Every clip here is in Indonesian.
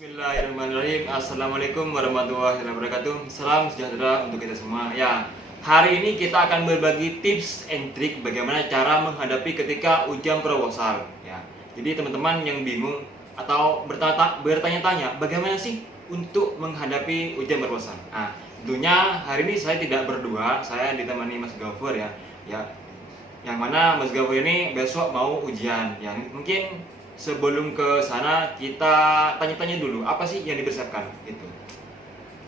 Bismillahirrahmanirrahim. Assalamualaikum warahmatullahi wabarakatuh. Salam sejahtera untuk kita semua. Ya, hari ini kita akan berbagi tips and trik bagaimana cara menghadapi ketika ujian proposal. Ya, jadi teman-teman yang bingung atau bertanya-tanya bagaimana sih untuk menghadapi ujian proposal. Nah, tentunya hari ini saya tidak berdua, saya ditemani Mas Gafur ya. Ya, yang mana Mas Gafur ini besok mau ujian. Yang mungkin sebelum ke sana kita tanya-tanya dulu apa sih yang dipersiapkan gitu.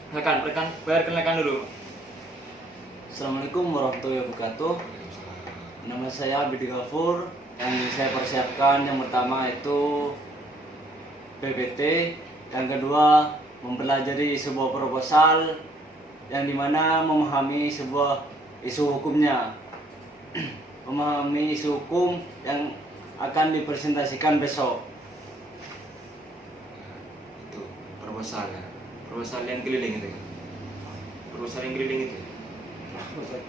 Perkenalkan dulu. Assalamualaikum warahmatullahi wabarakatuh. Nama saya Abdi Gafur. Yang saya persiapkan yang pertama itu PPT, yang kedua mempelajari sebuah proposal yang dimana memahami sebuah isu hukumnya, memahami isu hukum yang akan dipresentasikan besok. Itu proposal ya. Proposal yang keliling itu. Proposal yang keliling itu.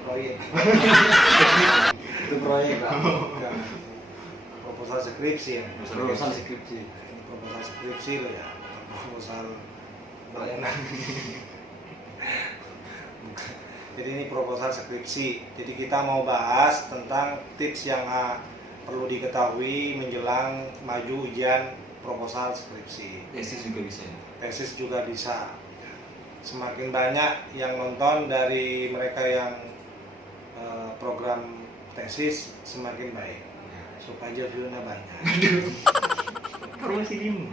Proyek. Itu proyek, Pak. Bukan. Proposal skripsi ya. Proposal skripsi. Proposal skripsi loh ya. Proposal pelayanan. Bukan. Jadi ini proposal skripsi. Jadi kita mau bahas tentang tips yang perlu diketahui menjelang maju ujian proposal skripsi. Tesis juga bisa ya. Tesis juga bisa. Semakin banyak yang nonton dari mereka yang program tesis semakin baik. Supaya view-nya banyak. Promosi ini.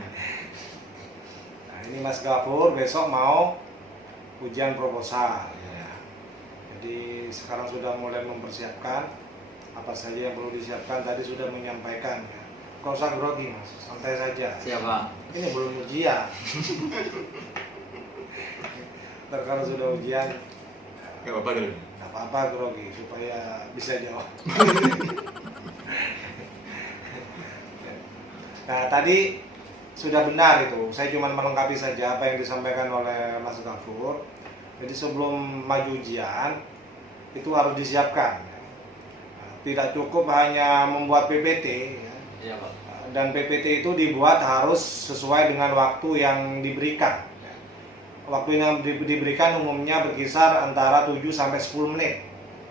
Nah, ini Mas Gafur besok mau ujian proposal. Ya. Jadi sekarang sudah mulai mempersiapkan apa saja yang perlu disiapkan. Tadi sudah menyampaikan. Ya. Kau usah grogi Mas, santai saja. Siapa? Ini belum ujian. Ntar kalau sudah ujian, Gak apa-apa dulu. nggak apa-apa grogi supaya bisa jawab. Nah tadi sudah benar itu. Saya cuma melengkapi saja apa yang disampaikan oleh Mas Gafur. Jadi sebelum maju ujian itu harus disiapkan. Nah, tidak cukup hanya membuat PPT. Ya. Iya, Pak. Dan PPT itu dibuat harus sesuai dengan waktu yang diberikan. Waktu yang diberikan umumnya berkisar antara 7 sampai 10 menit.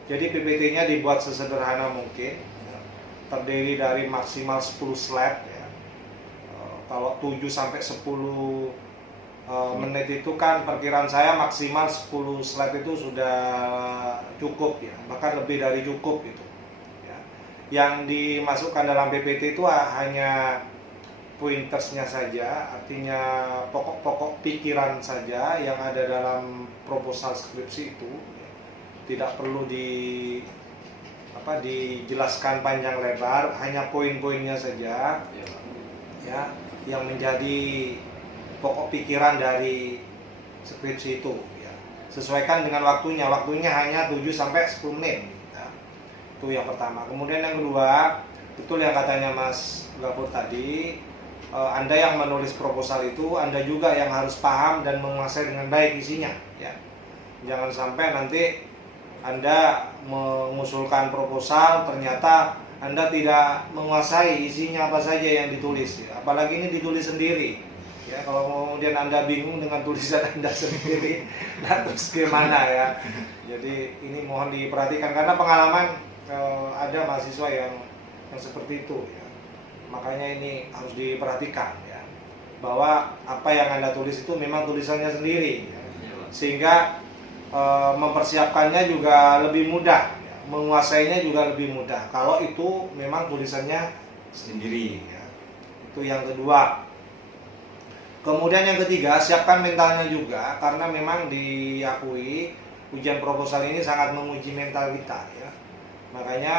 Jadi PPT-nya dibuat sesederhana mungkin. Terdiri dari maksimal 10 slide ya. Kalau 7 sampai 10 menit itu kan perkiraan saya maksimal 10 slide itu sudah cukup ya. Bahkan lebih dari cukup gitu. Yang dimasukkan dalam PPT itu hanya pointersnya saja, artinya pokok-pokok pikiran saja yang ada dalam proposal skripsi itu. Tidak perlu dijelaskan panjang lebar, hanya poin-poinnya saja. Ya, yang menjadi pokok pikiran dari skripsi itu. Ya. Sesuaikan dengan waktunya hanya 7 sampai 10 menit. Itu yang pertama. Kemudian yang kedua, betul yang katanya Mas Gafur tadi, Anda yang menulis proposal itu, Anda juga yang harus paham dan menguasai dengan baik isinya. Ya. Jangan sampai nanti Anda mengusulkan proposal, ternyata Anda tidak menguasai isinya apa saja yang ditulis. Ya. Apalagi ini ditulis sendiri. Ya, kalau kemudian Anda bingung dengan tulisan Anda sendiri, nah terus gimana ya? Jadi ini mohon diperhatikan karena pengalaman ada mahasiswa yang seperti itu ya. Makanya ini harus diperhatikan ya, bahwa apa yang Anda tulis itu memang tulisannya sendiri ya. Sehingga mempersiapkannya juga lebih mudah ya. Menguasainya juga lebih mudah kalau itu memang tulisannya sendiri ya. Itu yang kedua. Kemudian yang ketiga, siapkan mentalnya juga, karena memang diakui ujian proposal ini sangat menguji mental kita ya. Makanya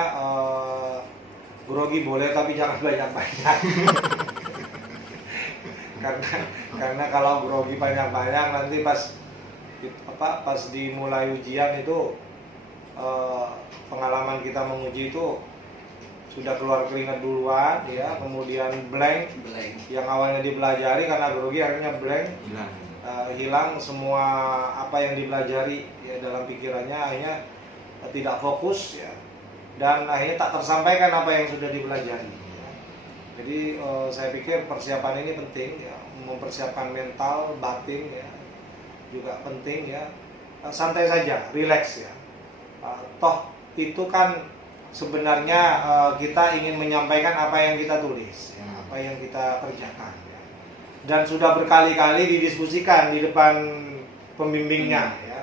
grogi boleh tapi jangan banyak-banyak. karena kalau grogi banyak-banyak nanti pas dimulai ujian itu pengalaman kita menguji itu sudah keluar keringat duluan ya, kemudian blank. Yang awalnya dipelajari karena grogi akhirnya blank. Hilang semua apa yang dipelajari ya dalam pikirannya, akhirnya tidak fokus ya. Dan akhirnya tak tersampaikan apa yang sudah dipelajari. Jadi saya pikir persiapan ini penting ya, mempersiapkan mental, batin ya, juga penting ya. Santai saja, relax ya. Toh itu kan sebenarnya kita ingin menyampaikan apa yang kita tulis, ya, apa yang kita kerjakan ya. Dan sudah berkali-kali didiskusikan di depan pembimbingnya ya.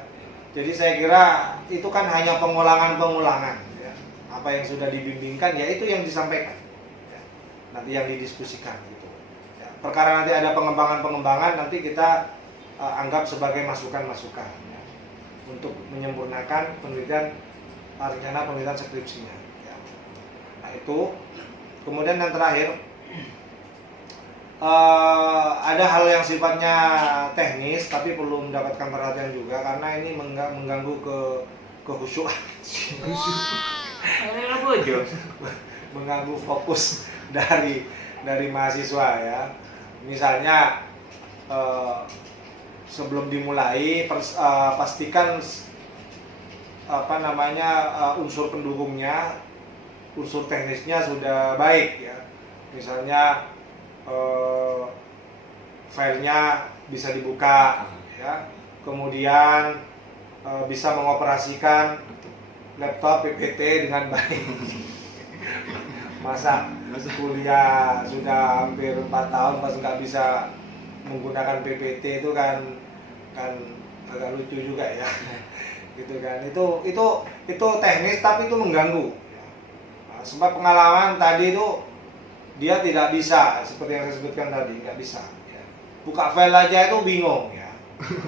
Jadi saya kira itu kan hanya pengulangan-pengulangan ya. Apa yang sudah dibimbingkan ya itu yang disampaikan ya. Nanti yang didiskusikan gitu ya. Perkara nanti ada pengembangan-pengembangan nanti kita anggap sebagai masukan-masukan ya, untuk menyempurnakan penelitian rencana penelitian skripsinya ya. Nah itu kemudian yang terakhir ada hal yang sifatnya teknis tapi perlu mendapatkan perhatian juga karena ini mengganggu kehusyuan mengganggu fokus dari mahasiswa ya. Misalnya sebelum dimulai pastikan unsur pendukungnya, unsur teknisnya sudah baik ya. Misalnya filenya bisa dibuka ya, kemudian bisa mengoperasikan laptop PPT dengan baik. Masa kuliah sudah hampir 4 tahun pas nggak bisa menggunakan PPT itu kan agak lucu juga ya. Gitu kan, itu teknis tapi itu mengganggu. Nah, sebab pengalaman tadi itu dia tidak bisa seperti yang saya sebutkan tadi, nggak bisa. Ya. Buka file aja itu bingung ya.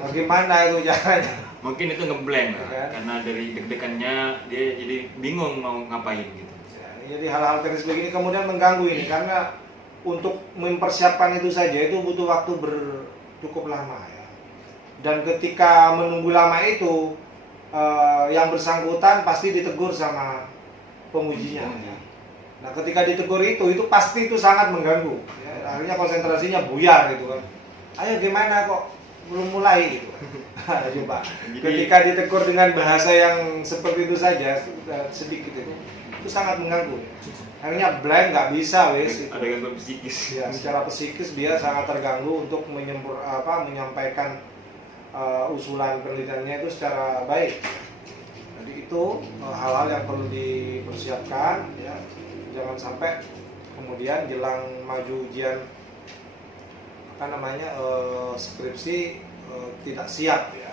Bagaimana itu caranya? Mungkin itu ngeblank Ya. karena dari deg-degannya dia jadi bingung mau ngapain gitu. Ya, jadi hal-hal teknis begini kemudian mengganggu ini karena untuk mempersiapkan itu saja itu butuh waktu cukup lama ya. Dan ketika menunggu lama itu yang bersangkutan pasti ditegur sama pengujinya. Ya. Nah, ketika ditegur itu pasti itu sangat mengganggu. Ya, akhirnya konsentrasinya buyar gitu kan. Ayo gimana kok belum mulai gitu. Coba. Ketika ditegur dengan bahasa yang seperti itu saja sedikit itu sangat mengganggu. Akhirnya blank, nggak bisa wes. Ada gangguan psikis. Ya, secara psikis dia sangat terganggu untuk menyampaikan usulan penelitiannya itu secara baik. Jadi itu hal-hal yang perlu dipersiapkan ya. Jangan sampai kemudian jelang maju ujian skripsi tidak siap ya.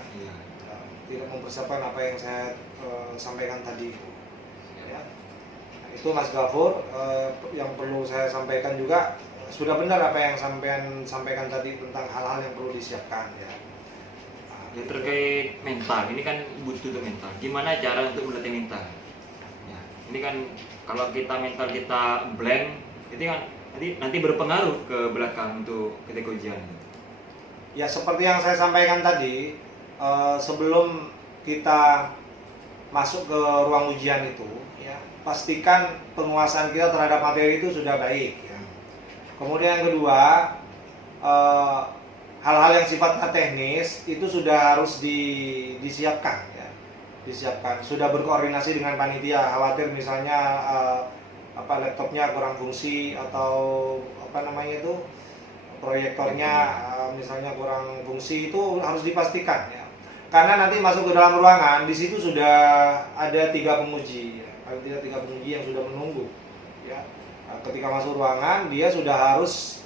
Tidak mempersiapkan apa yang saya sampaikan tadi ya. Nah, itu Mas Gafur yang perlu saya sampaikan juga, sudah benar apa yang sampaikan tadi tentang hal-hal yang perlu disiapkan ya. Ya, terkait mental, ini kan butuh tuh mental. Gimana cara untuk melatih mental? Ya, ini kan kalau mental kita blank, itu kan nanti berpengaruh ke belakang untuk ketika ujian. Ya seperti yang saya sampaikan tadi, sebelum kita masuk ke ruang ujian itu, ya pastikan penguasaan kita terhadap materi itu sudah baik. Ya. Kemudian yang kedua, hal-hal yang sifatnya teknis itu sudah harus disiapkan ya. Disiapkan, sudah berkoordinasi dengan panitia. Khawatir misalnya laptopnya kurang fungsi atau proyektornya misalnya kurang fungsi, itu harus dipastikan ya. Karena nanti masuk ke dalam ruangan, di situ sudah ada 3 penguji ya. Ada 3 penguji yang sudah menunggu ya. Nah, ketika masuk ruangan dia sudah harus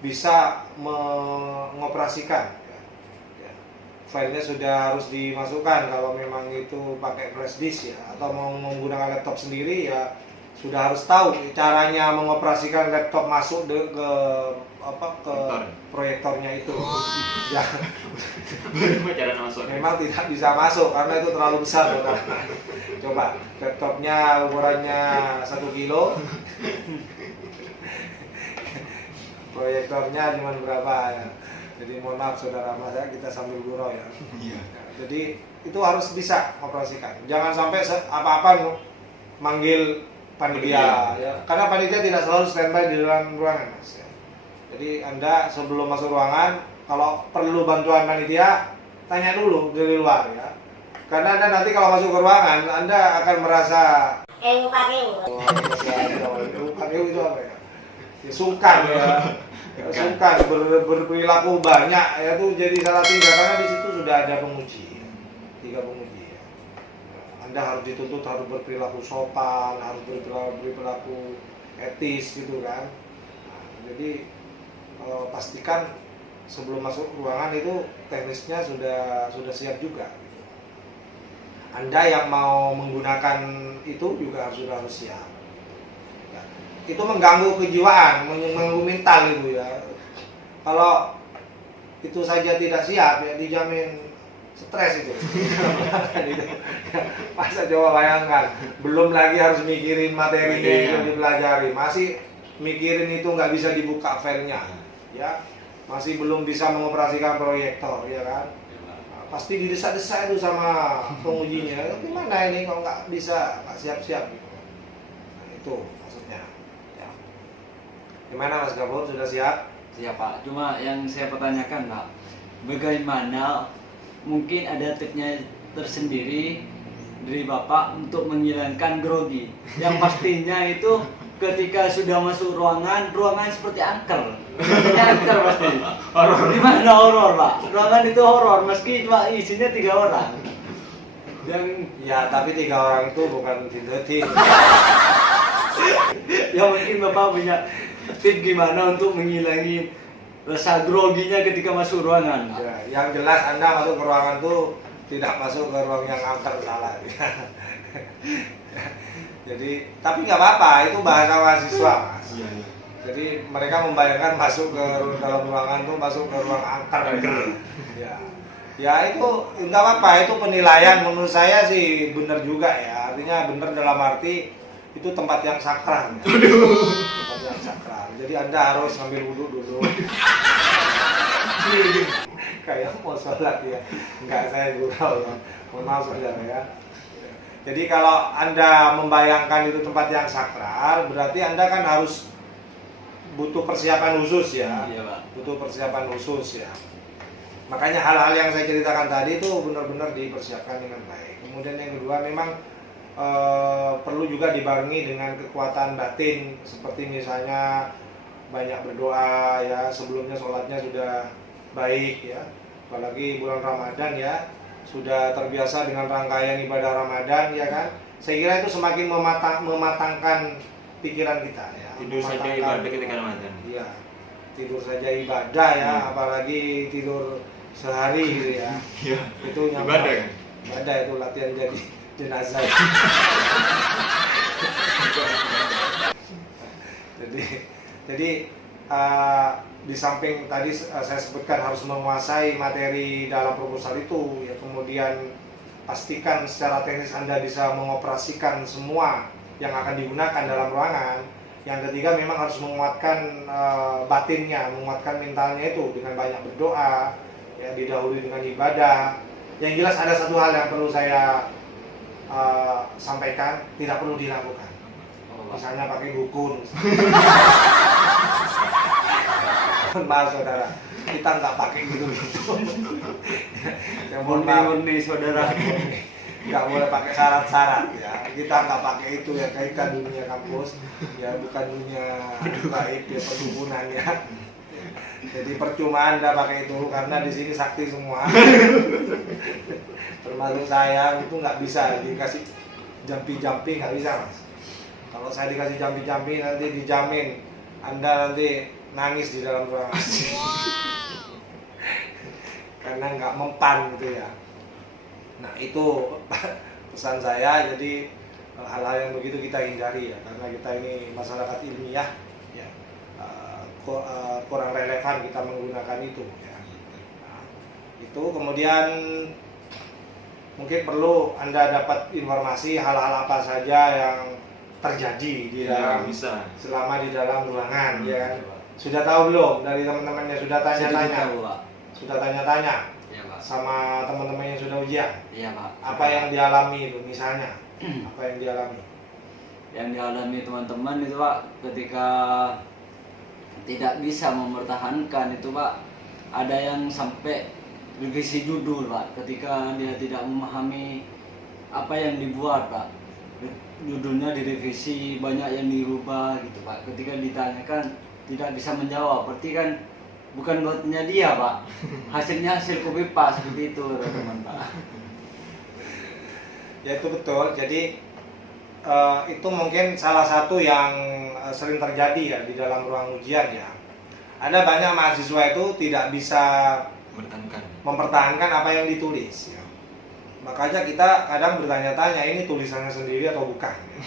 bisa mengoperasikan ya. Filenya sudah harus dimasukkan kalau memang itu pakai flash disk ya, atau mau menggunakan laptop sendiri ya sudah harus tahu caranya mengoperasikan laptop masuk ke proyektornya itu ya. Cara masuk Memang tidak bisa masuk karena itu terlalu besar. Coba laptopnya ukurannya 1 kilo, proyektornya cuma berapa ya. Jadi mohon maaf saudara, masa kita sambil gurau ya. Iya. Jadi itu harus bisa operasikan. Jangan sampai apa-apa manggil panitia ya. Karena panitia tidak selalu standby di dalam ruangan, Mas ya. Jadi Anda sebelum masuk ruangan, kalau perlu bantuan panitia, tanya dulu dari luar ya. Karena Anda nanti kalau masuk ke ruangan, Anda akan merasa Upakeu. Upakeu itu apa ya? sungkan ya, sungkan berperilaku banyak ya tuh jadi salah tingkah karena di situ sudah ada penguji, 3 penguji. Ya. Anda harus dituntut harus berperilaku sopan, harus berperilaku etis gitu kan. Nah, jadi pastikan sebelum masuk ruangan itu teknisnya sudah siap juga. Gitu. Anda yang mau menggunakan itu juga harus siap. Itu mengganggu kejiwaan, mengganggu mental itu ya. Kalau itu saja tidak siap ya dijamin stres itu. Masa coba bayangkan, belum lagi harus mikirin materinya yang dipelajari, masih mikirin itu nggak bisa dibuka filenya, ya, masih belum bisa mengoperasikan proyektor, ya kan? Pasti didesak-desak itu sama pengujinya. Gimana ini kalau nggak bisa, nggak siap-siap gitu. Nah, itu maksudnya. Ya. Gimana Mas Gabor, sudah siap? Siap Pak, cuma yang saya pertanyakan Pak, bagaimana mungkin ada tipsnya tersendiri dari Bapak untuk menghilangkan grogi? Yang pastinya itu ketika sudah masuk ruangan seperti angker. Seperti angker pasti. Horor. Gimana horor, Pak? Ruangan itu horor meski cuma isinya 3 orang. Yang Ya, tapi 3 orang itu bukan tim. ya mungkin Bapak punya tips gimana untuk menghilangi rasa groginya ketika masuk ruangan. Ya, yang jelas Anda masuk ke ruangan tuh tidak masuk ke ruang yang angker, salah. Jadi, tapi nggak apa-apa, itu bahasa mahasiswa, Mas. Iya, iya. Jadi mereka membayangkan masuk ke dalam ruangan tuh masuk ke ruang angker. Ya, ya itu nggak apa-apa, itu penilaian menurut saya sih benar juga ya. Artinya benar dalam arti itu tempat yang sakral. Ya. Tempat yang sakral. Jadi Anda harus ambil wudhu dulu. Kayak mau sholat ya. Enggak, saya gurau ya. Mohon maaf saudara ya. Jadi kalau Anda membayangkan itu tempat yang sakral, berarti Anda kan harus butuh persiapan khusus ya. Iya, Pak. Butuh persiapan khusus ya. Makanya hal-hal yang saya ceritakan tadi itu benar-benar dipersiapkan dengan baik. Kemudian yang kedua memang perlu juga dibarengi dengan kekuatan batin, seperti misalnya banyak berdoa ya, sebelumnya sholatnya sudah baik ya, apalagi bulan Ramadan ya, sudah terbiasa dengan rangkaian ibadah Ramadan ya kan. Saya kira itu semakin mematangkan pikiran kita ya. Tidur saja ibadah ketika Ramadan. Iya, tidur saja ibadah ya, apalagi tidur sehari gitu ya. Iya. Itu yang Ibadah kan? Ibadah itu latihan jadi jenazah. jadi di samping tadi saya sebutkan harus menguasai materi dalam proposal itu ya, kemudian pastikan secara teknis Anda bisa mengoperasikan semua yang akan digunakan dalam ruangan. Yang ketiga memang harus menguatkan batinnya, menguatkan mentalnya itu dengan banyak berdoa ya, didahului dengan ibadah. Yang jelas ada satu hal yang perlu saya sampaikan, tidak perlu dilakukan. Misalnya pakai dukun. Maaf saudara, kita nggak pakai gitu. Yang Murni saudara. Nggak boleh pakai syarat-syarat ya. Kita nggak pakai itu ya, kaitan dunia kampus ya, bukan dunia gaib ya, perdukunan ya. Jadi percuma Anda pakai itu karena di sini sakti semua. Termasuk saya itu nggak bisa dikasih jampi-jampi, nggak bisa Mas. Kalau saya dikasih jampi-jampi nanti dijamin Anda nanti nangis di dalam ruangan. Karena nggak mempan gitu ya. Nah itu pesan saya, jadi hal-hal yang begitu kita hindari ya, karena kita ini masyarakat ilmiah ya, kurang relevan kita menggunakan itu ya. Nah, itu kemudian mungkin perlu Anda dapat informasi hal-hal apa saja yang terjadi di dalam bisa. selama di dalam ruangan ya kan. Sudah tahu belum dari teman-temannya, sudah tanya-tanya? Sudah tanya-tanya Iya, Pak. sama teman-teman yang sudah ujian? Iya, Pak. Apa yang dialami itu misalnya? Apa yang dialami? Yang dialami teman-teman itu Pak, ketika tidak bisa mempertahankan itu Pak, ada yang sampai revisi judul Pak, ketika dia tidak memahami apa yang dibuat Pak, judulnya direvisi, banyak yang dirubah gitu Pak. Ketika ditanyakan tidak bisa menjawab, berarti kan bukan buatnya dia Pak, hasilnya hasil copy paste seperti itu teman-teman Pak. Ya itu betul. Jadi itu mungkin salah satu yang sering terjadi ya di dalam ruang ujian ya. Ada banyak mahasiswa itu tidak bisa mempertahankan apa yang ditulis ya. Makanya kita kadang bertanya-tanya ini tulisannya sendiri atau bukan ya.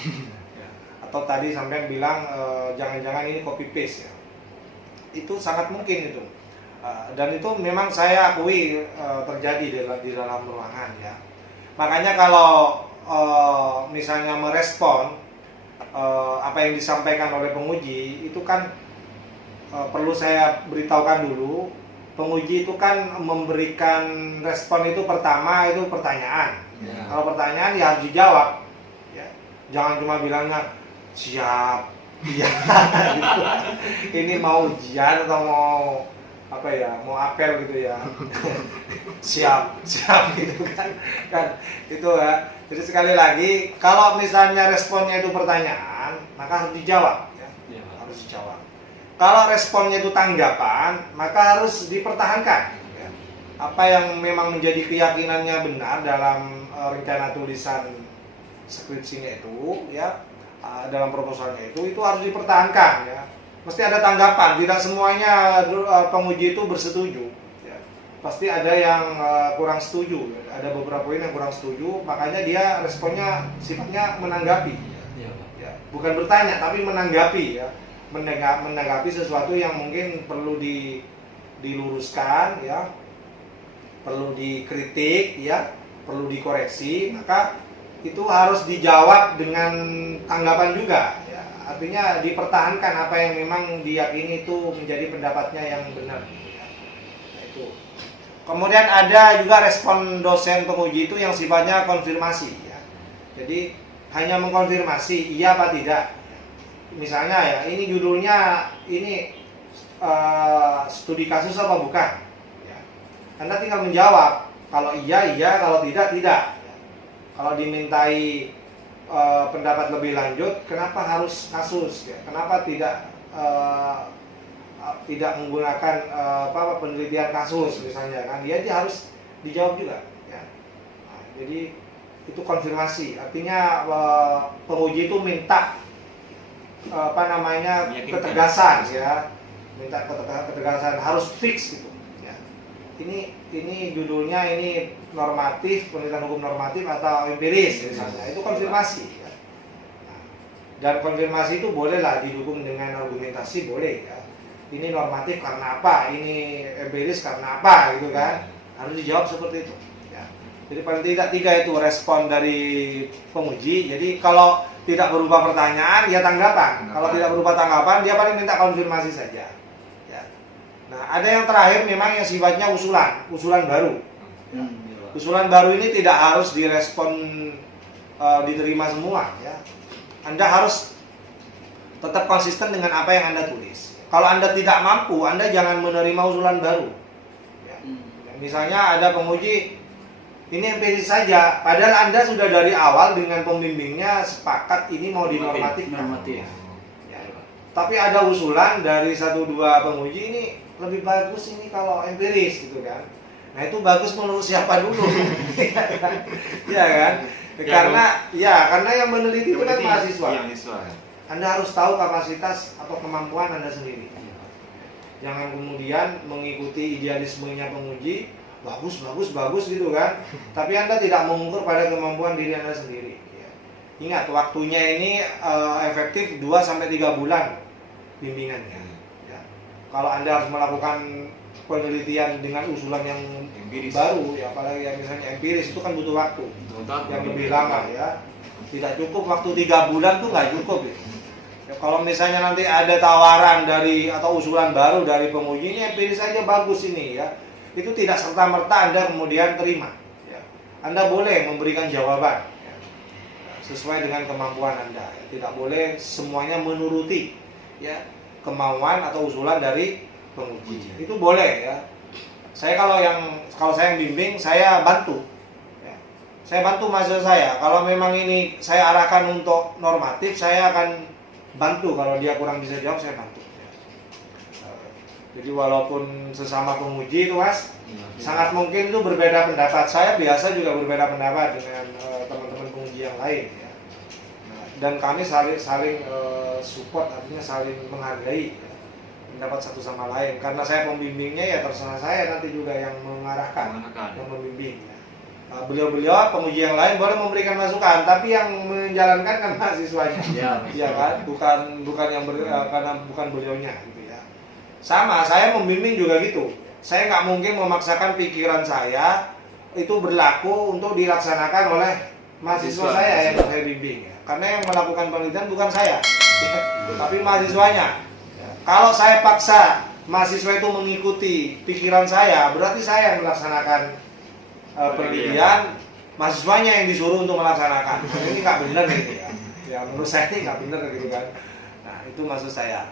Atau tadi sampai bilang jangan-jangan ini copy paste ya. Itu sangat mungkin itu. Dan itu memang saya akui terjadi di dalam ruangan ya. Makanya kalau misalnya merespon apa yang disampaikan oleh penguji itu kan perlu saya beritahukan dulu, penguji itu kan memberikan respon itu pertama itu pertanyaan. Ya. Kalau pertanyaan ya harus dijawab. Ya. Jangan cuma bilangnya siap, iya. Gitu. Ini mau ujian atau mau apa ya, mau apel gitu ya. siap gitu kan itu ya. Jadi sekali lagi kalau misalnya responnya itu pertanyaan maka harus dijawab ya. Harus dijawab. Kalau responnya itu tanggapan maka harus dipertahankan ya. Apa yang memang menjadi keyakinannya benar dalam rencana tulisan skripsinya itu ya, dalam proposalnya itu harus dipertahankan ya. Mesti ada tanggapan, tidak semuanya penguji itu bersetuju ya. Pasti ada yang kurang setuju, ada beberapa poin yang kurang setuju, makanya dia responnya sifatnya menanggapi ya. Bukan bertanya tapi menanggapi ya. Menanggapi sesuatu yang mungkin perlu diluruskan ya, perlu dikritik ya, perlu dikoreksi, maka itu harus dijawab dengan tanggapan juga ya. Artinya dipertahankan apa yang memang diyakini itu menjadi pendapatnya yang benar ya. Nah, itu. Kemudian ada juga respon dosen penguji itu yang sifatnya konfirmasi ya. Jadi hanya mengkonfirmasi iya apa tidak. Misalnya ya, ini judulnya ini studi kasus apa bukan? Ya. Anda tinggal menjawab, kalau iya, kalau tidak, tidak. Ya. Kalau dimintai pendapat lebih lanjut, kenapa harus kasus? Ya. Kenapa tidak menggunakan penelitian kasus misalnya kan? Dia harus dijawab juga. Ya. Nah, jadi itu konfirmasi, artinya penguji itu minta ketegasan ya, minta ketegasan, harus fix gitu ya. Ini judulnya ini normatif, penelitian hukum normatif atau empiris misalnya, itu konfirmasi ya. Nah, dan konfirmasi itu bolehlah didukung dengan argumentasi, boleh ya. Ini normatif karena apa, ini empiris karena apa gitu kan, harus dijawab seperti itu ya. Jadi paling tidak 3 itu respon dari penguji. Jadi kalau tidak berupa pertanyaan, ya tanggapan. Kalau tidak berupa tanggapan, dia paling minta konfirmasi saja. Ya. Nah, ada yang terakhir memang yang sifatnya usulan baru. Usulan baru ini tidak harus direspon diterima semua. Ya. Anda harus tetap konsisten dengan apa yang Anda tulis. Kalau Anda tidak mampu, Anda jangan menerima usulan baru. Ya. Misalnya ada penguji, ini empiris saja, padahal Anda sudah dari awal dengan pembimbingnya sepakat ini mau dinormatifkan. Ya. Tapi ada usulan dari 1-2 penguji, ini lebih bagus ini kalau empiris gitu kan. Nah itu bagus menurut siapa dulu? Ya kan? Karena yang meneliti itu kan mahasiswa. Anda harus tahu kapasitas atau kemampuan Anda sendiri. Jangan kemudian mengikuti idealismenya penguji, bagus gitu kan. Tapi Anda tidak mengukur pada kemampuan diri Anda sendiri ya. Ingat waktunya ini efektif 2-3 bulan bimbingannya ya. Kalau Anda harus melakukan penelitian dengan usulan yang empiris baru ya, apalagi yang misalnya empiris itu kan butuh waktu yang lebih lama ya. Tidak cukup waktu 3 bulan tuh nggak cukup ya. Ya, kalau misalnya nanti ada tawaran dari atau usulan baru dari penguji, ini empiris saja bagus ini ya, itu tidak serta-merta Anda kemudian terima ya. Anda boleh memberikan jawaban ya, sesuai dengan kemampuan Anda ya. Tidak boleh semuanya menuruti ya kemauan atau usulan dari penguji. Itu boleh ya. Kalau saya yang bimbing, saya bantu ya. Saya bantu mahasiswa saya. Kalau memang ini saya arahkan untuk normatif, saya akan bantu. Kalau dia kurang bisa jawab, saya bantu ya. Jadi walaupun sesama penguji itu Mas, Iya. sangat mungkin itu berbeda pendapat. Saya biasa juga berbeda pendapat dengan teman-teman penguji yang lain ya. Nah, dan kami saling support, artinya saling menghargai ya, pendapat satu sama lain. Karena saya pembimbingnya ya terserah saya nanti juga yang mengarahkan, yang membimbing. Ya. Beliau-beliau penguji yang lain boleh memberikan masukan, tapi yang menjalankan kan mahasiswanya, ya kan, bukan yang karena bukan beliaunya gitu ya. Sama, saya membimbing juga gitu. Saya nggak mungkin memaksakan pikiran saya itu berlaku untuk dilaksanakan oleh mahasiswa saya yang saya bimbing. Ya. Karena yang melakukan penelitian bukan saya, ya, tapi mahasiswanya. Ya. Kalau saya paksa mahasiswa itu mengikuti pikiran saya, berarti saya yang melaksanakan penelitian, mahasiswanya yang disuruh untuk melaksanakan. Nah, ini nggak benar gitu ya. Ya menurut saya ini nggak benar gitu kan. Nah itu maksud saya.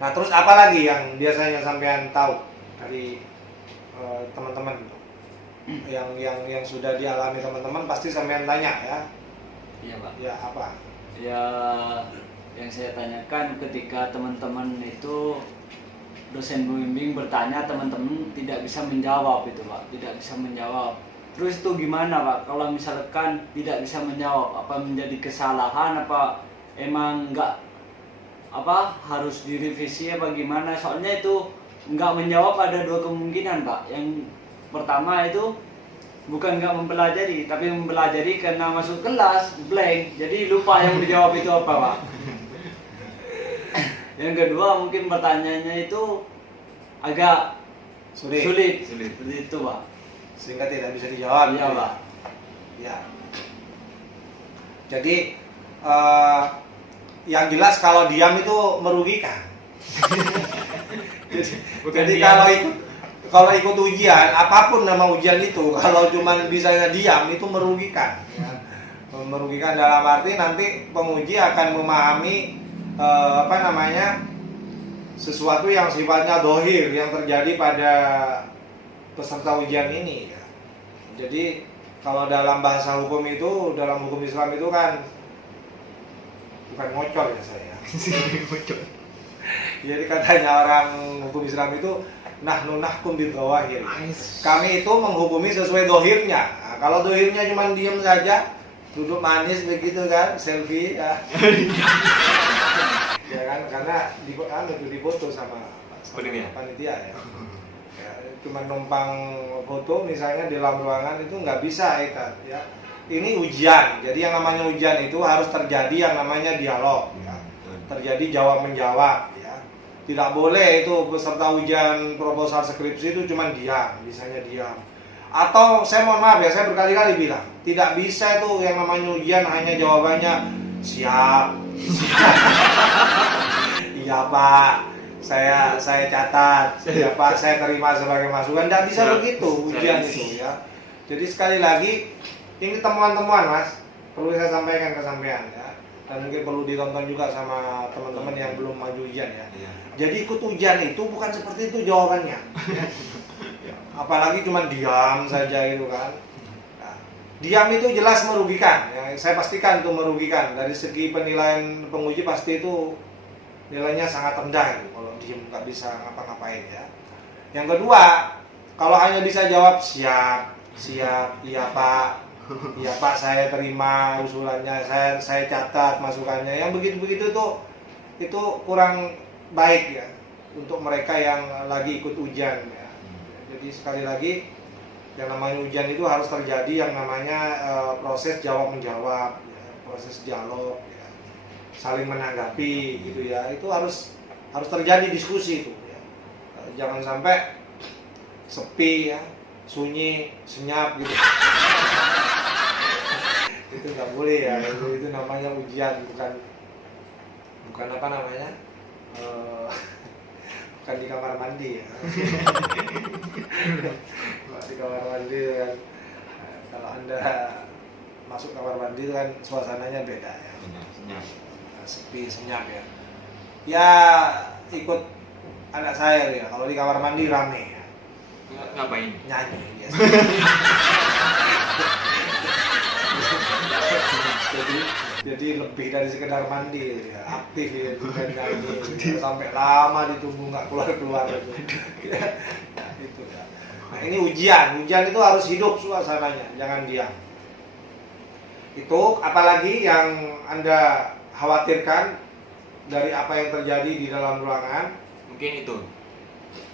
Nah terus apa lagi yang biasanya sampean tahu dari teman-teman itu? Yang sudah dialami teman-teman pasti sampean tanya ya. Iya Pak. Ya apa? Ya yang saya tanyakan ketika teman-teman itu dosen pembimbing bertanya, teman-teman tidak bisa menjawab itu Pak, tidak bisa menjawab. Terus itu gimana Pak? Kalau misalkan tidak bisa menjawab, apa menjadi kesalahan, apa emang nggak harus direvisi apa gimana? Soalnya itu nggak menjawab ada dua kemungkinan Pak. Yang pertama itu bukan nggak mempelajari, tapi mempelajari karena masuk kelas blank, jadi lupa yang dijawab itu apa Pak. Yang kedua mungkin pertanyaannya itu agak sulit. Seperti itu Pak. Sehingga tidak bisa dijawab. Iya Pak. Ya. Jadi yang jelas kalau diam itu merugikan. Jadi kalau ikut ujian, apapun nama ujian itu, kalau cuma bisanya diam itu merugikan. Ya. Merugikan dalam arti nanti penguji akan memahami sesuatu yang sifatnya dohir yang terjadi pada peserta ujian ini ya. Jadi kalau dalam bahasa hukum itu, dalam hukum Islam itu kan bukan ngocor ya saya. Jadi katanya orang hukum Islam itu nahnu nahkum bidzawahir. Kami itu menghukumi sesuai dohirnya. Nah, kalau dohirnya cuma diam saja, duduk manis begitu kan, selfie ya. Ya kan, karena difoto sama panitia ya. Ya, cuma numpang foto misalnya di dalam ruangan itu nggak bisa ya. Ini ujian, jadi yang namanya ujian itu harus terjadi yang namanya dialog ya. Terjadi jawab menjawab ya. Tidak boleh itu peserta ujian proposal skripsi itu cuma diam, misalnya diam. Atau saya mohon maaf ya, saya berkali-kali bilang tidak bisa itu yang namanya ujian hanya jawabannya siap. Iya Pak, saya catat. Iya Pak, saya terima sebagai masukan. Tidak bisa begitu ujian itu ya. Jadi sekali lagi ini temuan-temuan Mas, perlu saya sampaikan ke sampean ya. Dan mungkin perlu ditonton juga sama teman-teman yang belum maju ujian ya. Jadi ikut ujian itu bukan seperti itu jawabannya. Ya. Apalagi cuma diam saja gitu kan. Nah, diam itu jelas merugikan. Ya, saya pastikan itu merugikan. Dari segi penilaian penguji pasti itu nilainya sangat rendah itu kalau diem nggak bisa ngapa-ngapain ya. Yang kedua, kalau hanya bisa jawab siap, iya Pak saya terima usulannya, saya catat masukannya. Yang begitu-begitu itu kurang baik ya untuk mereka yang lagi ikut ujian ya. Jadi sekali lagi yang namanya ujian itu harus terjadi yang namanya proses jawab menjawab, ya, proses dialog. Saling menanggapi gitu ya, itu harus terjadi diskusi itu ya. Jangan sampai sepi ya, sunyi, senyap gitu. Itu nggak boleh ya, itu namanya ujian, bukan apa namanya, bukan di kamar mandi ya. Di kamar mandi kan, kalau Anda masuk kamar mandi kan suasananya beda ya. Sepi, senyap ya. Ya ikut anak saya ya. Kalau di kamar mandi rame ya. Ngapain? Nyanyi biasa. Jadi lebih dari sekedar mandi, ya, aktif ya, bukan nyanyi sampai lama ditunggu nggak keluar itu. Nah, itu ya. Nah ini ujian itu harus hidup suasananya, jangan diam. Itu apalagi yang Anda khawatirkan dari apa yang terjadi di dalam ruangan? Mungkin itu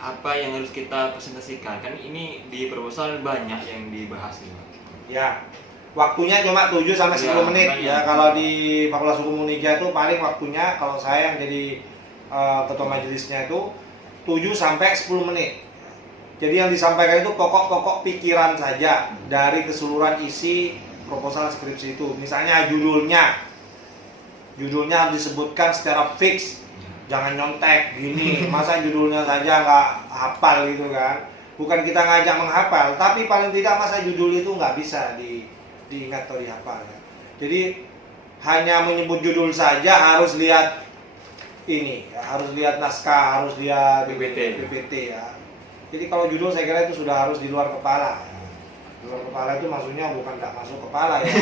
apa yang harus kita presentasikan, kan ini di proposal banyak yang dibahas nih Pak. Ya, waktunya cuma 7 sampai 10 Ya, menit banyak. ya. Kalau di Fakultas Hukum Unija itu paling waktunya, kalau saya yang jadi ketua majelisnya itu 7 sampai 10 menit. Jadi yang disampaikan itu pokok-pokok pikiran saja dari keseluruhan isi proposal skripsi itu. Misalnya judulnya harus disebutkan secara fix, jangan nyontek gini, masa judulnya saja nggak hafal gitu kan. Bukan kita ngajak menghafal, tapi paling tidak masa judul itu nggak bisa diingat atau dihafal ya. Jadi hanya menyebut judul saja, harus lihat ini ya, harus lihat naskah, harus lihat PPT ya. Jadi kalau judul saya kira itu sudah harus di luar kepala ya. Di luar kepala itu maksudnya bukan tak masuk kepala ya.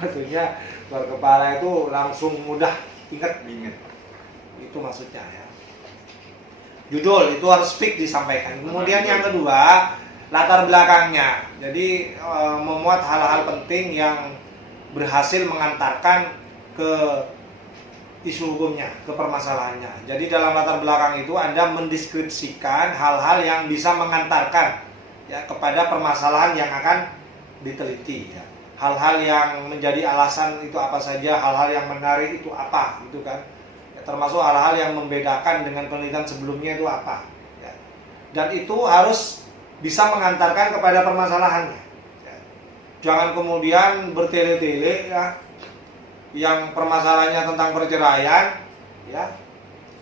Maksudnya luar kepala itu langsung mudah ingat. Itu maksudnya ya. Judul itu harus fix disampaikan. Kemudian yang kedua, latar belakangnya. Jadi memuat hal-hal penting yang berhasil mengantarkan ke isu hukumnya, ke permasalahannya. Jadi dalam latar belakang itu Anda mendeskripsikan hal-hal yang bisa mengantarkan ya kepada permasalahan yang akan diteliti ya. Hal-hal yang menjadi alasan itu apa saja, hal-hal yang menarik itu apa, gitu kan. Ya, termasuk hal-hal yang membedakan dengan penelitian sebelumnya itu apa. Ya. Dan itu harus bisa mengantarkan kepada permasalahannya. Ya. Jangan kemudian bertele-tele ya, yang permasalahannya tentang perceraian, ya,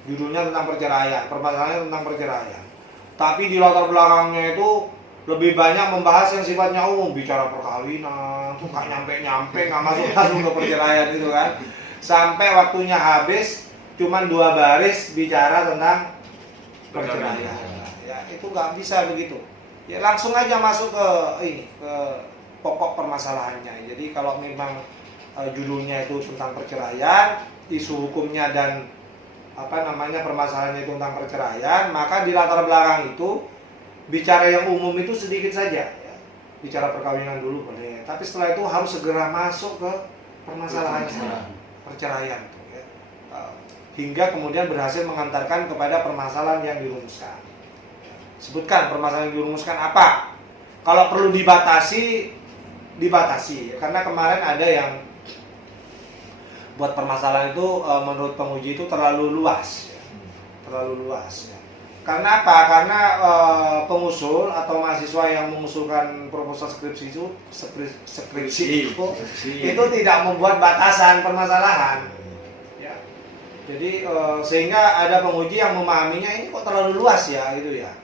judulnya tentang perceraian, permasalahannya tentang perceraian. Tapi di latar belakangnya itu lebih banyak membahas yang sifatnya umum, bicara perkawinan, tuh nggak nyampe, nggak masuk ke perceraian itu kan. Sampai waktunya habis, cuman 2 baris bicara tentang perceraian. Ya, itu nggak bisa begitu. Ya langsung aja masuk ke ini, ke pokok permasalahannya. Jadi kalau memang judulnya itu tentang perceraian, isu hukumnya dan permasalahannya itu tentang perceraian, maka di latar belakang itu bicara yang umum itu sedikit saja ya. Bicara perkawinan dulu boleh, tapi setelah itu harus segera masuk ke permasalahan perceraian ya. Hingga kemudian berhasil mengantarkan kepada permasalahan yang dirumuskan. Sebutkan permasalahan yang dirumuskan apa. Kalau perlu dibatasi ya. Karena kemarin ada yang buat permasalahan itu menurut penguji itu terlalu luas ya. Terlalu luas ya. Karena apa? Karena pengusul atau mahasiswa yang mengusulkan proposal skripsi itu itu tidak membuat batasan permasalahan. Ya. Jadi sehingga ada penguji yang memahaminya ini kok terlalu luas ya gitu ya.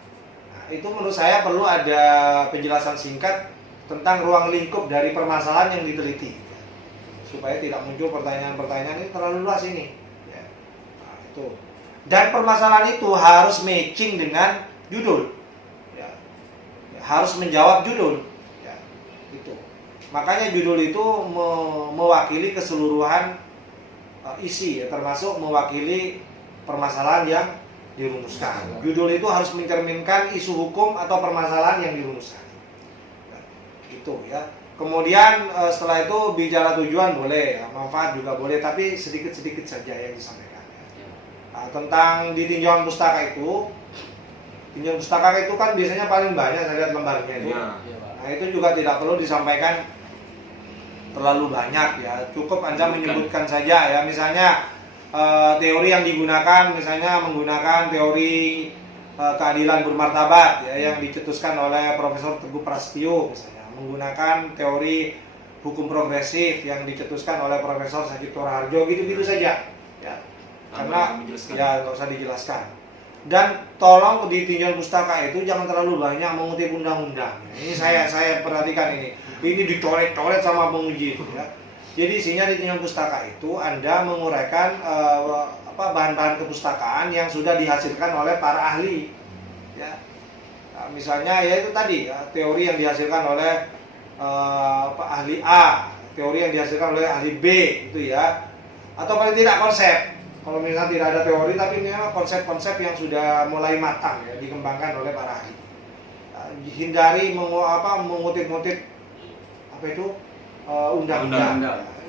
Nah, itu menurut saya perlu ada penjelasan singkat tentang ruang lingkup dari permasalahan yang diteliti. Supaya tidak muncul pertanyaan-pertanyaan ini terlalu luas ini. Ya. Nah, itu. Dan permasalahan itu harus matching dengan judul, ya. Harus menjawab judul, ya. Itu. Makanya judul itu mewakili keseluruhan isi, ya, termasuk mewakili permasalahan yang dirumuskan. Judul itu harus mencerminkan isu hukum atau permasalahan yang dirumuskan. Ya. Itu ya. Kemudian setelah itu bicara tujuan boleh, ya. Manfaat juga boleh, tapi sedikit-sedikit saja yang disampaikan. Nah, tentang ditinjauan pustaka itu kan biasanya paling banyak saya lihat lembarnya itu. Ya. Nah itu juga tidak perlu disampaikan terlalu banyak ya. Cukup Anda menyebutkan saja ya. Misalnya teori yang digunakan, misalnya menggunakan teori keadilan bermartabat ya, yang dicetuskan oleh Profesor Teguh Prasetyo misalnya. Menggunakan teori hukum progresif yang dicetuskan oleh Profesor Sagito Raharjo, gitu-gitu saja ya. Karena ya nggak usah dijelaskan. Dan tolong di tinjauan pustaka itu jangan terlalu banyak mengutip undang-undang. Ini saya perhatikan ini dicoret-coret sama penguji ya. Jadi isinya di tinjauan pustaka itu Anda menguraikan bahan-bahan kepustakaan yang sudah dihasilkan oleh para ahli ya. Nah, misalnya ya itu tadi ya, teori yang dihasilkan oleh ahli A, teori yang dihasilkan oleh ahli B itu ya, atau paling tidak konsep. Kalau misalnya tidak ada teori tapi memang konsep-konsep yang sudah mulai matang ya, dikembangkan oleh para ahli. Hindari mengutip-ngutip apa itu undang-undang.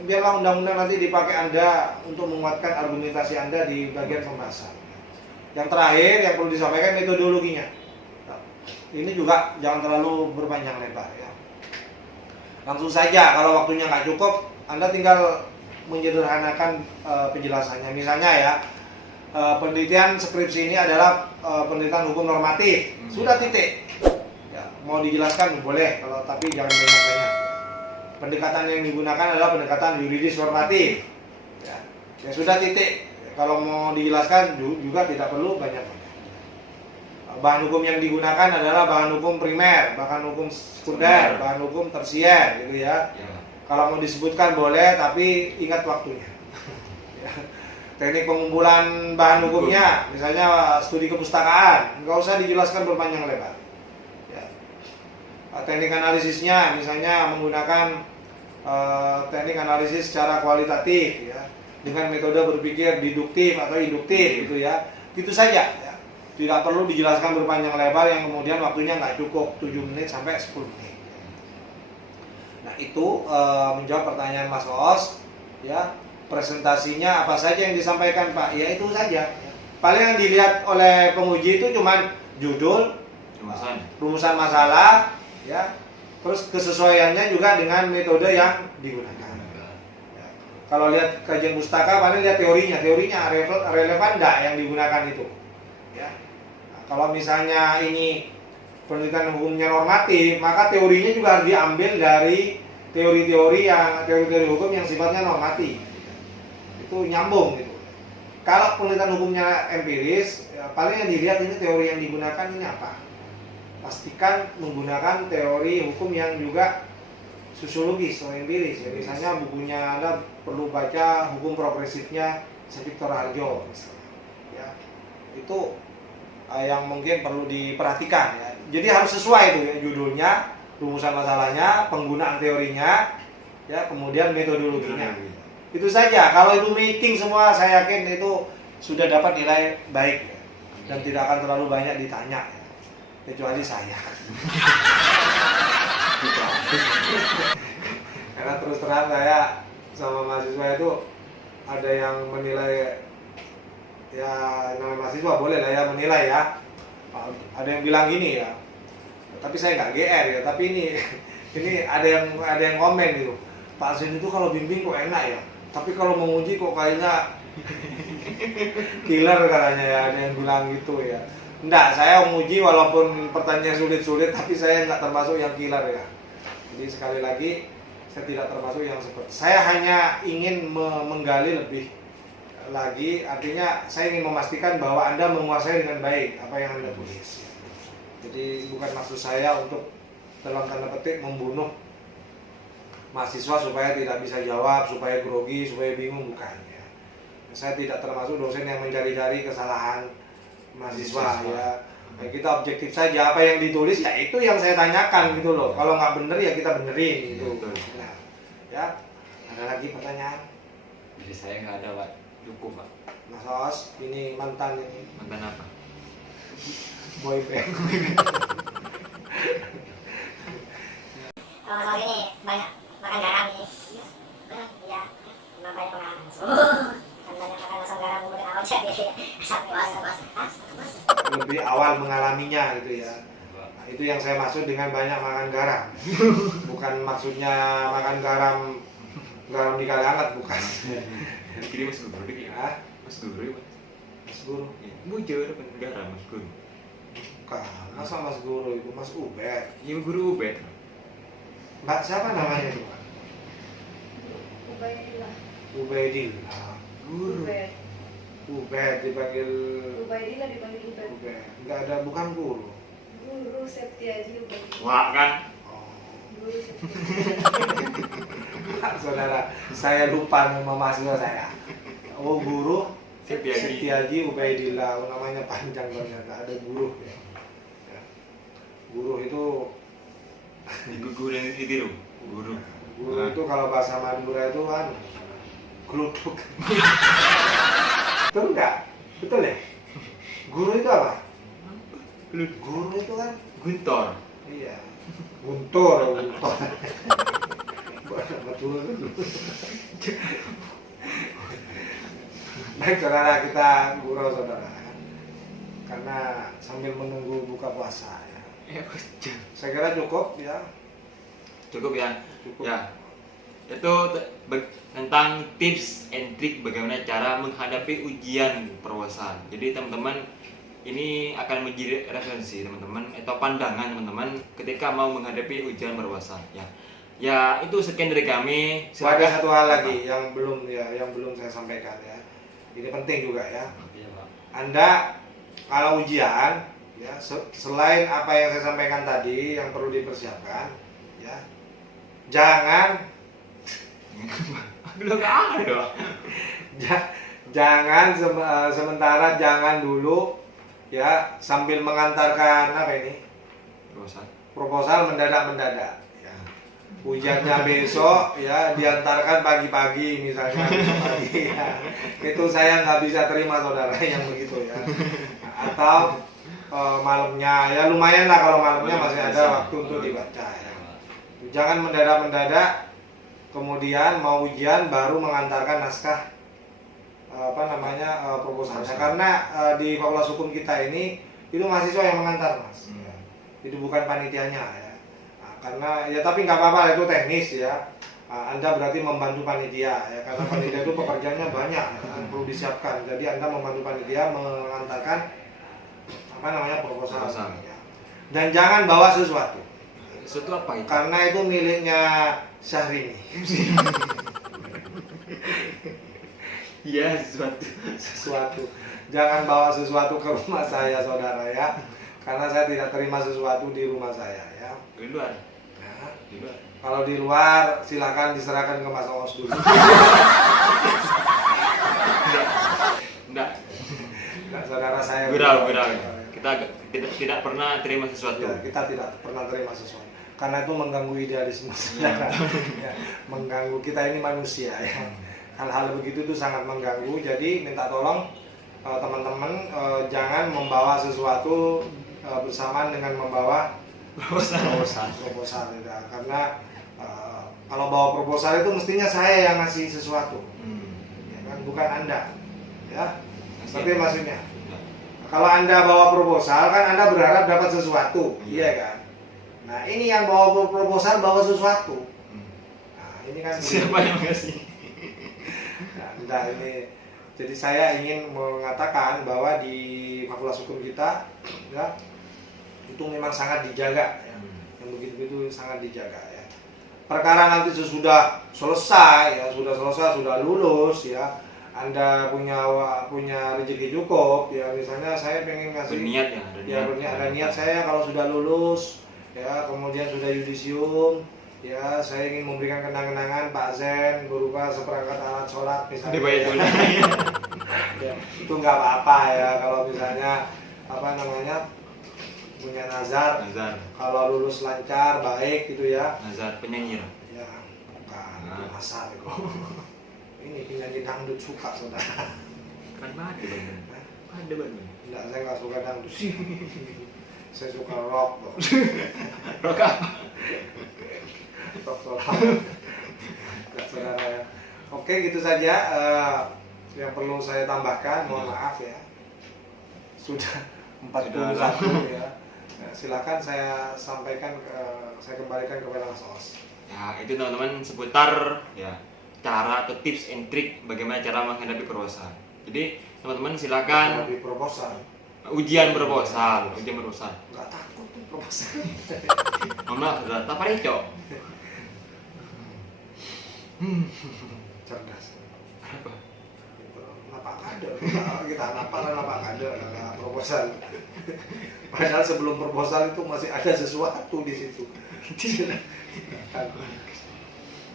Biarlah undang-undang nanti dipakai Anda untuk menguatkan argumentasi Anda di bagian pembahasan. Yang terakhir yang perlu disampaikan metodologinya. Ini juga jangan terlalu berpanjang lebar ya. Langsung saja, kalau waktunya nggak cukup, Anda tinggal menyederhanakan penjelasannya. Misalnya ya, penelitian skripsi ini adalah penelitian hukum normatif. Sudah titik. Ya, mau dijelaskan boleh, kalau tapi jangan banyak-banyak. Pendekatan yang digunakan adalah pendekatan yuridis normatif. Ya sudah titik. Kalau mau dijelaskan juga tidak perlu banyak-banyak. Bahan hukum yang digunakan adalah bahan hukum primer, bahan hukum sekunder, bahan hukum tersier, gitu ya. Kalau mau disebutkan boleh, tapi ingat waktunya. Teknik pengumpulan bahan hukumnya, misalnya studi kepustakaan, nggak usah dijelaskan berpanjang lebar. Ya. Teknik analisisnya, misalnya menggunakan teknik analisis secara kualitatif, ya, dengan metode berpikir deduktif atau induktif, gitu ya. Gitu saja. Ya. Tidak perlu dijelaskan berpanjang lebar yang kemudian waktunya nggak cukup 7 menit sampai 10 menit. Nah itu menjawab pertanyaan Mas Oos, ya. Presentasinya apa saja yang disampaikan Pak? Ya itu saja. Paling yang dilihat oleh penguji itu cuman judul, rumusan masalah, ya. Terus kesesuaiannya juga dengan metode yang digunakan. Ya. Kalau lihat kajian pustaka, paling lihat teorinya relevan enggak yang digunakan itu. Ya. Nah, kalau misalnya ini penelitian hukumnya normatif, maka teorinya juga harus diambil dari teori-teori hukum yang sifatnya normatif. Itu nyambung gitu. Kalau penelitian hukumnya empiris, ya paling yang dilihat ini teori yang digunakan ini apa. Pastikan menggunakan teori hukum yang juga sosiologis atau empiris. Ya, misalnya bukunya Anda perlu baca hukum progresifnya Victor Harjo, ya. Itu yang mungkin perlu diperhatikan ya. Jadi harus sesuai itu ya, judulnya, rumusan masalahnya, penggunaan teorinya, ya, kemudian metodologinya. Itu saja. Kalau itu meeting semua, saya yakin itu sudah dapat nilai baik ya. Dan tidak akan terlalu banyak ditanya ya. Kecuali saya. Karena terus terang saya sama mahasiswa itu ada yang menilai, ya namanya mahasiswa boleh lah ya menilai ya. Ada yang bilang gini ya, tapi saya nggak GR ya, tapi ini ada yang komen gitu, Pak Zin itu kalau bimbing kok enak ya, tapi kalau menguji kok kayaknya killer katanya ya, ada yang bilang gitu ya. Enggak, saya menguji walaupun pertanyaan sulit-sulit, tapi saya nggak termasuk yang killer ya. Jadi sekali lagi saya tidak termasuk yang seperti, saya hanya ingin menggali lebih lagi, artinya saya ingin memastikan bahwa Anda menguasai dengan baik apa yang Anda tulis. Jadi bukan maksud saya untuk dalam tanda petik membunuh mahasiswa supaya tidak bisa jawab, supaya grogi, supaya bingung, bukan ya. Saya tidak termasuk dosen yang mencari-cari kesalahan mahasiswa ya. Nah, kita objektif saja, apa yang ditulis ya itu yang saya tanyakan gitu loh. Kalau nggak bener ya kita benerin gitu. Nah, ya ada lagi pertanyaan? Jadi saya nggak ada Pak. Cukup Pak. Mas Os, ini mantan ini. Mantan apa? Boyband. Kalau ini banyak makan garam ini. Iya, memang banyak pengalaman. Kan banyak makan asam garam kemudian awal jadi asam Lebih awal mengalaminya gitu ya. Nah, itu yang saya maksud dengan banyak makan garam. Bukan maksudnya makan garam di kali hangat, bukan. Dikirim Mas Guru ya. Mas Guru ya, Mas Guru. Bujur negara Mas Guru. Bukan, masa Mas Guru itu Mas Ubed. Iya Guru Ubed. Mbak siapa namanya itu? Ubaidillah. Ubaidillah. Guru. Ubed dipanggil Ubaidillah dipanggil Ubed. Ubed. Enggak ada, bukan guru. Guru Septiaji Ubaidillah. Wah kan. Oh. Guru Septiaji. Saudara, saya lupa nama mahasiswa saya. Oh, guru Setiaji Ubaidillah. Oh, namanya panjang ternyata. Ada guru ya. Ya. Guru itu Guru yang ditiru. Guru. Guru itu kalau bahasa Madura itu kan gluduk. Betul nggak? Betul ya? Guru itu apa? Guru itu kan Guntor. iya. Guntur. Betul. Baik saudara, kita gurau saudara. Karena sambil menunggu buka puasa ya. Saya kira cukup ya. Cukup ya. Cukup. Ya. Itu tentang tips and trick bagaimana cara menghadapi ujian perwosal. Jadi teman-teman ini akan menjadi referensi teman-teman atau pandangan teman-teman ketika mau menghadapi ujian perwosal ya. Ya, itu sekian dari kami. Ada satu hal lagi yang belum saya sampaikan ya. Ini penting juga ya. Iya, Pak. Anda kalau ujian ya selain apa yang saya sampaikan tadi yang perlu dipersiapkan ya, jangan Belum ada. jangan sementara jangan dulu ya sambil mengantarkan apa ini Perwosal. proposal mendadak ya. Ujiannya besok ya diantarkan pagi-pagi misalnya besok pagi ya. Itu saya nggak bisa terima saudara yang begitu ya. Atau malamnya ya lumayan lah kalau malamnya masih ada waktu untuk dibaca ya. Jangan mendadak kemudian mau ujian baru mengantarkan naskah proposalnya karena di Fakultas Hukum kita ini itu mahasiswa yang mengantar mas ya. Itu bukan panitianya ya. Nah, karena ya tapi nggak apa-apa itu teknis ya. Anda berarti membantu panitia ya karena panitia itu pekerjaannya banyak ya, perlu disiapkan. Jadi Anda membantu panitia mengantarkan proposal ya. Dan jangan bawa sesuatu. Sesuatu apa itu? Karena itu miliknya Syahrini. Iya, sesuatu. Sesuatu. Jangan bawa sesuatu ke rumah saya, saudara ya. Karena saya tidak terima sesuatu di rumah saya ya. Di luar. Nah, Di luar. kalau di luar silakan diserahkan ke Mas Oos dulu. Enggak. Nah, saudara saya. Gurau. Kita tidak pernah terima sesuatu. Ya, kita tidak pernah terima sesuatu. Karena itu mengganggu idealisme saudara. Ya, mengganggu kita ini manusia ya. Hal-hal begitu itu sangat mengganggu. Jadi minta tolong teman-teman jangan membawa sesuatu bersamaan dengan membawa proposal ya. Karena kalau bawa proposal itu mestinya saya yang ngasih sesuatu ya kan, bukan Anda ya. Seperti maksudnya kalau Anda bawa proposal kan Anda berharap dapat sesuatu iya kan. Nah ini yang bawa proposal bawa sesuatu. Nah ini kan Siapa yang ngasih? Nah, ini jadi saya ingin mengatakan bahwa di Fakultas Hukum kita ya itu memang sangat dijaga ya. Yang begitu-begitu sangat dijaga ya. Perkara nanti sesudah selesai ya, sudah lulus ya. Anda punya rezeki cukup ya, misalnya saya pengen kasih Berniat ya, ada niat saya kalau sudah lulus ya, kemudian sudah yudisium ya, saya ingin memberikan kenang-kenangan Pak Zen berupa seperangkat alat sholat misalnya Dibayar ya. tunai. Ya, itu nggak apa-apa ya kalau misalnya punya nazar kalau lulus lancar baik gitu ya. Nazar penyanyi. Ya bukan asal itu. Ini penyanyi dangdut suka saudara. Kan ada banget. Ada banget. Enggak, saya nggak suka dangdut. Saya suka rock. Rock apa? Rock solo. Enggak saudara ya. Oke gitu saja yang perlu saya tambahkan. Mohon maaf ya. Sudah 41 ya. Nah, silakan saya sampaikan saya kembalikan kepada Mas Oos. Ya, itu teman-teman seputar ya cara atau tips and trick bagaimana cara menghadapi proposal. Jadi teman-teman silakan Di proposal. ujian proposal. Nggak takut tuh proposal. Mohon maaf, sudah tak pareco. Cerdas. Apa? Lapak kader. Kita lapak kader, proposal. Padahal sebelum proposal itu masih ada sesuatu di situ.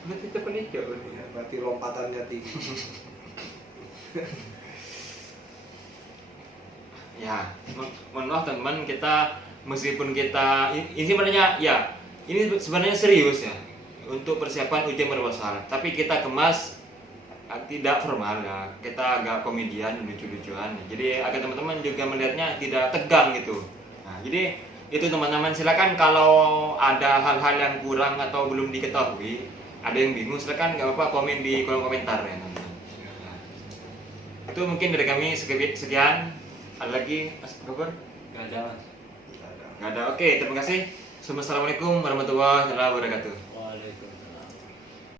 Berarti tak pareco. Ya, berarti lompatannya tinggi. Ya, mohon maaf teman-teman, kita meskipun kita ini sebenarnya ya ini sebenarnya serius ya. untuk persiapan ujian proposal. Tapi kita kemas tidak formal ya, kita agak komedian, lucu-lucuan. Jadi agar teman-teman juga melihatnya tidak tegang gitu. Nah, jadi itu teman-teman, silakan kalau ada hal-hal yang kurang atau belum diketahui, ada yang bingung, silakan nggak apa-apa komen di kolom komentar ya teman-teman. Nah, itu mungkin dari kami sekian. Ada lagi Mas Gobor? Gak ada mas. Nggak ada. Oke, terima kasih. Assalamualaikum warahmatullahi wabarakatuh.